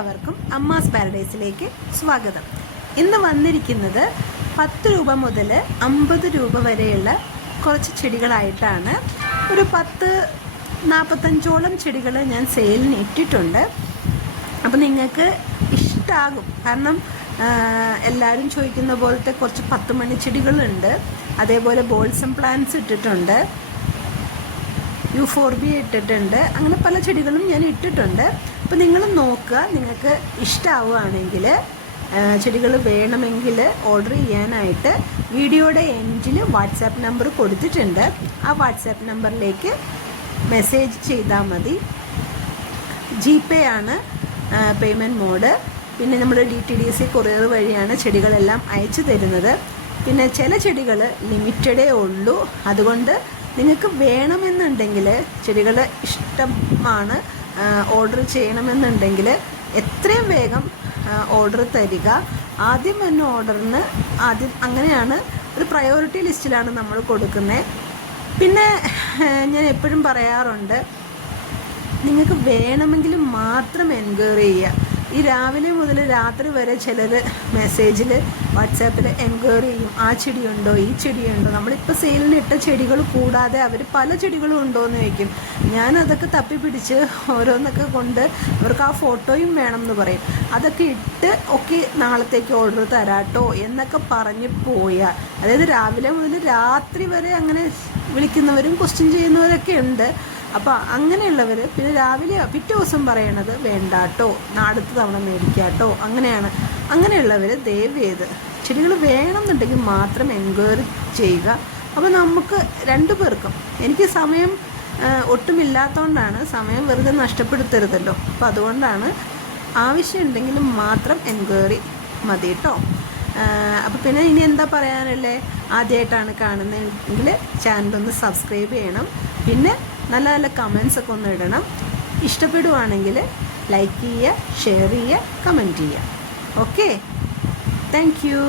എല്ലാവർക്കും അമ്മാസ് പാരഡൈസിലേക്ക് സ്വാഗതം. ഇന്ന് വന്നിരിക്കുന്നത് 10 രൂപ മുതൽ 50 രൂപ വരെയുള്ള കുറച്ച് ചെടികളായിട്ടാണ്. ഒരു 10-45ഓളം ചെടികൾ ഞാൻ സെയിലിന് ഇട്ടിട്ടുണ്ട്. അപ്പോൾ നിങ്ങൾക്ക് ഇഷ്ടമാകും. കാരണം എല്ലാവരും ചോദിക്കുന്ന പോലത്തെ കുറച്ച് 10 മണി ചെടികളുണ്ട്. അതേപോലെ ബോൾസം പ്ലാന്റ്സ് ഇട്ടിട്ടുണ്ട്, യൂഫോർബിയ ഇട്ടിട്ടുണ്ട്. അങ്ങനെ പല ചെടികളും ഞാൻ ഇട്ടിട്ടുണ്ട്. അപ്പോൾ നിങ്ങൾ നോക്കുക, നിങ്ങൾക്ക് ഇഷ്ടമാവുകയാണെങ്കിൽ ചെടികൾ വേണമെങ്കിൽ ഓർഡർ ചെയ്യാനായിട്ട് വീഡിയോയുടെ എൻഡിൽ വാട്സാപ്പ് നമ്പർ കൊടുത്തിട്ടുണ്ട്. ആ വാട്സാപ്പ് നമ്പറിലേക്ക് മെസ്സേജ് ചെയ്താൽ മതി. GPay ആണ് പേയ്മെൻറ്റ് മോഡ്. പിന്നെ നമ്മൾ DTDC കൊറിയർ വഴിയാണ് ചെടികളെല്ലാം അയച്ചു തരുന്നത്. പിന്നെ ചില ചെടികൾ ലിമിറ്റഡേ ഉള്ളൂ. അതുകൊണ്ട് നിങ്ങൾക്ക് വേണമെന്നുണ്ടെങ്കിൽ, ചെടികൾ ഇഷ്ടമാണ്, ഓർഡർ ചെയ്യണമെന്നുണ്ടെങ്കിൽ എത്രയും വേഗം ഓർഡർ തരിക. ആദ്യം തന്നെ ഓർഡറിന് അങ്ങനെയാണ് ഒരു പ്രയോറിറ്റി ലിസ്റ്റിലാണ് നമ്മൾ കൊടുക്കുന്നത്. പിന്നെ ഞാൻ എപ്പോഴും പറയാറുണ്ട്, നിങ്ങൾക്ക് വേണമെങ്കിൽ മാത്രം എൻക്വയറി ചെയ്യുക. ഈ രാവിലെ മുതൽ രാത്രി വരെ ചിലർ മെസ്സേജിൽ വാട്സാപ്പിൽ എൻക്വയറി ചെയ്യും, ആ ചെടിയുണ്ടോ, ഈ ചെടിയുണ്ടോ. നമ്മളിപ്പോൾ സെയിലിന് ഇട്ട ചെടികൾ കൂടാതെ അവർ പല ചെടികളും ഉണ്ടോ എന്ന് ചോദിക്കും. ഞാനതൊക്കെ തപ്പിപ്പിടിച്ച് ഓരോന്നൊക്കെ കൊണ്ട് അവർക്ക് ആ ഫോട്ടോയും വേണം എന്ന് പറയും. അതൊക്കെ ഇട്ട് ഒക്കെ നാളത്തേക്ക് ഓർഡർ തരാട്ടോ എന്നൊക്കെ പറഞ്ഞ് പോയാൽ, അതായത് രാവിലെ മുതൽ രാത്രി വരെ അങ്ങനെ വിളിക്കുന്നവരും ക്വസ്റ്റ്യൻ ചെയ്യുന്നവരൊക്കെ ഉണ്ട്. അപ്പോൾ അങ്ങനെയുള്ളവർ പിന്നെ രാവിലെ പിറ്റേ ദിവസം പറയണത് വേണ്ടാട്ടോ, അടുത്ത തവണ മേടിക്കാട്ടോ, അങ്ങനെയാണ്. അങ്ങനെയുള്ളവർ ദയവ് ചെയ്ത് ചെടികൾ വേണമെന്നുണ്ടെങ്കിൽ മാത്രം എൻക്വയറി ചെയ്യുക. അപ്പോൾ നമുക്ക് രണ്ടു പേർക്കും, എനിക്ക് സമയം ഒട്ടുമില്ലാത്തതുകൊണ്ടാണ്, സമയം വെറുതെ നഷ്ടപ്പെടുത്തരുതല്ലോ. അപ്പോൾ അതുകൊണ്ടാണ് ആവശ്യമുണ്ടെങ്കിൽ മാത്രം എൻക്വയറി മതി കേട്ടോ. അപ്പോൾ പിന്നെ ഇനി എന്താ പറയാനുള്ളത്, ആദ്യമായിട്ടാണ് കാണുന്നതെങ്കിൽ ചാനലൊന്ന് സബ്സ്ക്രൈബ് ചെയ്യണം. പിന്നെ നല്ല നല്ല കമൻസൊക്കെ ഒന്ന് ഇടണം. ഇഷ്ടപ്പെടുവാണെങ്കിൽ ലൈക്ക് ചെയ്യുക, ഷെയർ ചെയ്യുക, കമൻറ്റ് ചെയ്യുക. Okay, thank you.